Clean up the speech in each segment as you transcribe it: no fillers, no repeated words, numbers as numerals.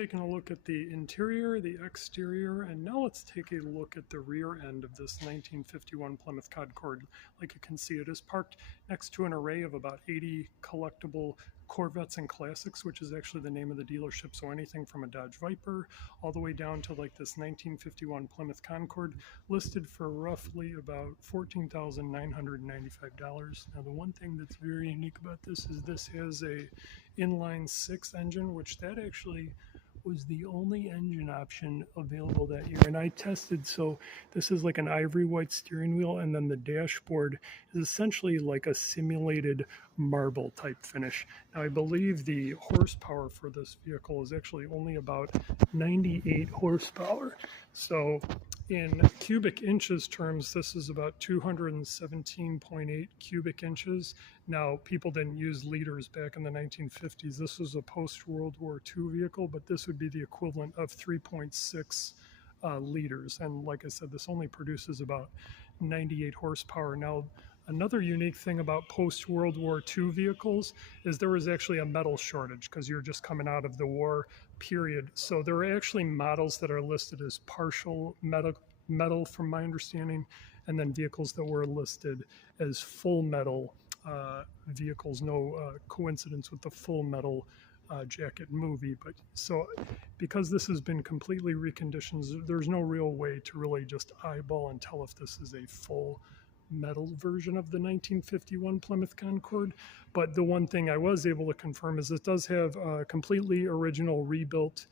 taken a look at the interior, the exterior, and now let's take a look at the rear end of this 1951 Plymouth Concord. Like you can see, it is parked next to an array of about 80 collectible Corvettes and Classics, which is actually the name of the dealership. So anything from a Dodge Viper all the way down to like this 1951 Plymouth Concord, listed for roughly about $14,995. Now the one thing that's very unique about this is this has a inline six engine, which that actually was the only engine option available that year. And I tested, so this is like an ivory white steering wheel, and then the dashboard is essentially like a simulated marble type finish. Now I believe the horsepower for this vehicle is actually only about 98 horsepower. So in cubic inches terms, this is about 217.8 cubic inches. Now, people didn't use liters back in the 1950s. This was a post-World War II vehicle, but this would be the equivalent of 3.6 liters. And like I said, this only produces about 98 horsepower. Now, another unique thing about post-World War II vehicles is there was actually a metal shortage because you're just coming out of the war period. So there are actually models that are listed as partial metal from my understanding, and then vehicles that were listed as full metal vehicles. No coincidence with the Full Metal Jacket movie. But so because this has been completely reconditioned, there's no real way to really just eyeball and tell if this is a full metal version of the 1951 Plymouth Concord. But the one thing I was able to confirm is it does have a completely original rebuilt,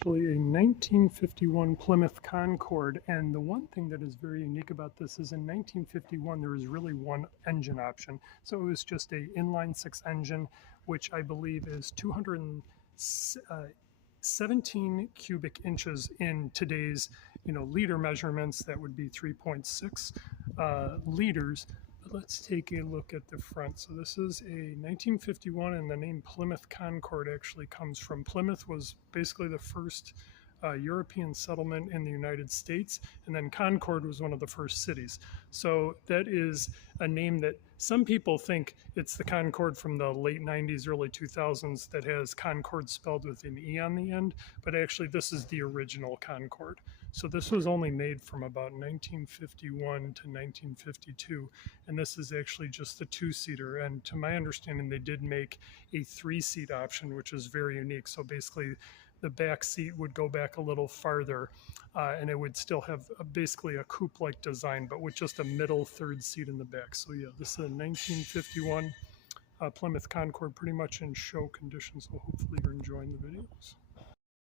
actually a 1951 Plymouth Concord. And the one thing that is very unique about this is in 1951 there was really one engine option. So it was just a inline six engine, which I believe is 217 cubic inches in today's liter measurements. That would be 3.6 liters. But let's take a look at the front. So this is a 1951, and the name Plymouth Concord actually comes from Plymouth. Was basically the first European settlement in the United States, and then Concord was one of the first cities. So that is a name that some people think it's the Concord from the late 90s, early 2000s that has Concord spelled with an E on the end, but actually this is the original Concord. So this was only made from about 1951 to 1952, and this is actually just the two-seater. And to my understanding, they did make a three-seat option, which is very unique. So basically, the back seat would go back a little farther, and it would still have basically a coupe-like design, but with just a middle third seat in the back. So yeah, this is a 1951 Plymouth Concord, pretty much in show condition, so hopefully you're enjoying the videos.